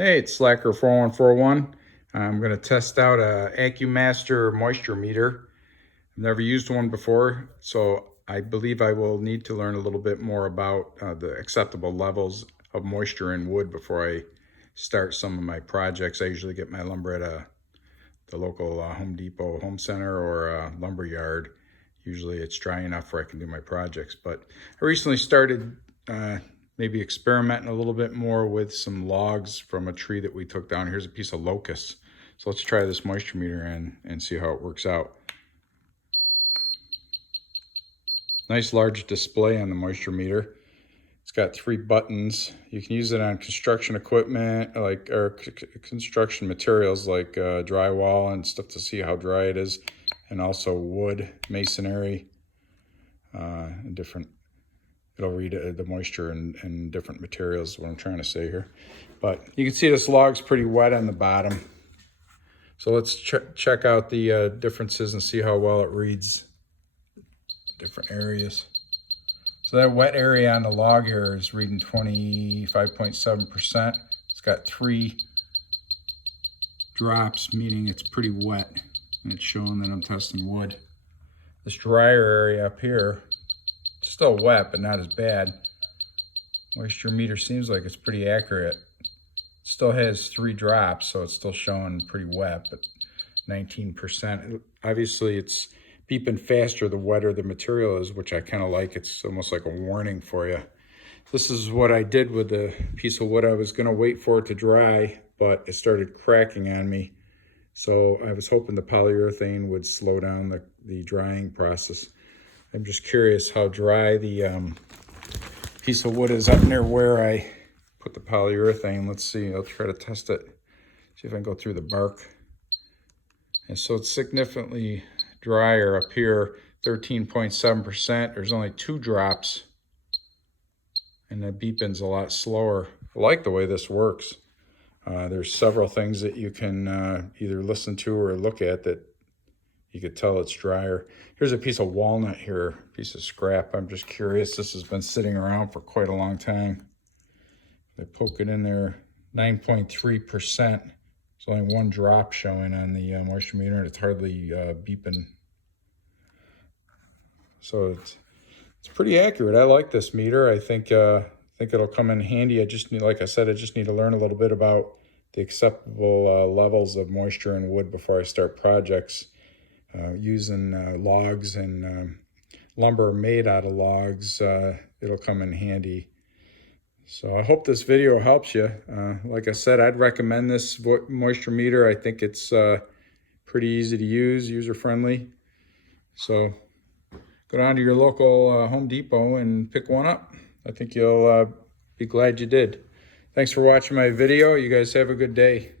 Hey, it's Slacker 41401. I'm going to test out a AccuMaster moisture meter. I've never used one before, so I believe I will need to learn a little bit more about the acceptable levels of moisture in wood before I start some of my projects. I usually get my lumber at the local Home Depot home center or lumber yard. Usually it's dry enough where I can do my projects, but I recently started maybe experimenting a little bit more with some logs from a tree that we took down. Here's a piece of locust. So let's try this moisture meter and see how it works out. Nice large display on the moisture meter. It's got 3 buttons. You can use it on construction equipment, or construction materials like drywall and stuff to see how dry it is, and also wood, masonry, and different. It'll read the moisture and different materials, what I'm trying to say here. But you can see this log's pretty wet on the bottom. So let's check out the differences and see how well it reads different areas. So that wet area on the log here is reading 25.7%. It's got 3 drops, meaning it's pretty wet. And it's showing that I'm testing wood. This drier area up here, it's still wet, but not as bad. Moisture meter seems like it's pretty accurate. It still has 3 drops, so it's still showing pretty wet, but 19%. Obviously, it's beeping faster the wetter the material is, which I kind of like. It's almost like a warning for you. This is what I did with the piece of wood. I was going to wait for it to dry, but it started cracking on me. So I was hoping the polyurethane would slow down the drying process. I'm just curious how dry the piece of wood is up near where I put the polyurethane. Let's see, I'll try to test it. See if I can go through the bark. And so it's significantly drier up here, 13.7%. There's only 2 drops. And the beeping's a lot slower. I like the way this works. There's several things that you can either listen to or look at that you could tell it's drier. Here's a piece of walnut here, piece of scrap. I'm just curious. This has been sitting around for quite a long time. They poke it in there, 9.3%. There's only 1 drop showing on the moisture meter, and it's hardly beeping. So it's pretty accurate. I like this meter. I think it'll come in handy. I just need, like I said, I just need to learn a little bit about the acceptable levels of moisture in wood before I start projects. Using logs and lumber made out of logs, it'll come in handy. So I hope this video helps you. Like I said, I'd recommend this moisture meter. I think it's pretty easy to use, user-friendly. So go down to your local Home Depot and pick one up. I think you'll be glad you did. Thanks for watching my video. You guys have a good day.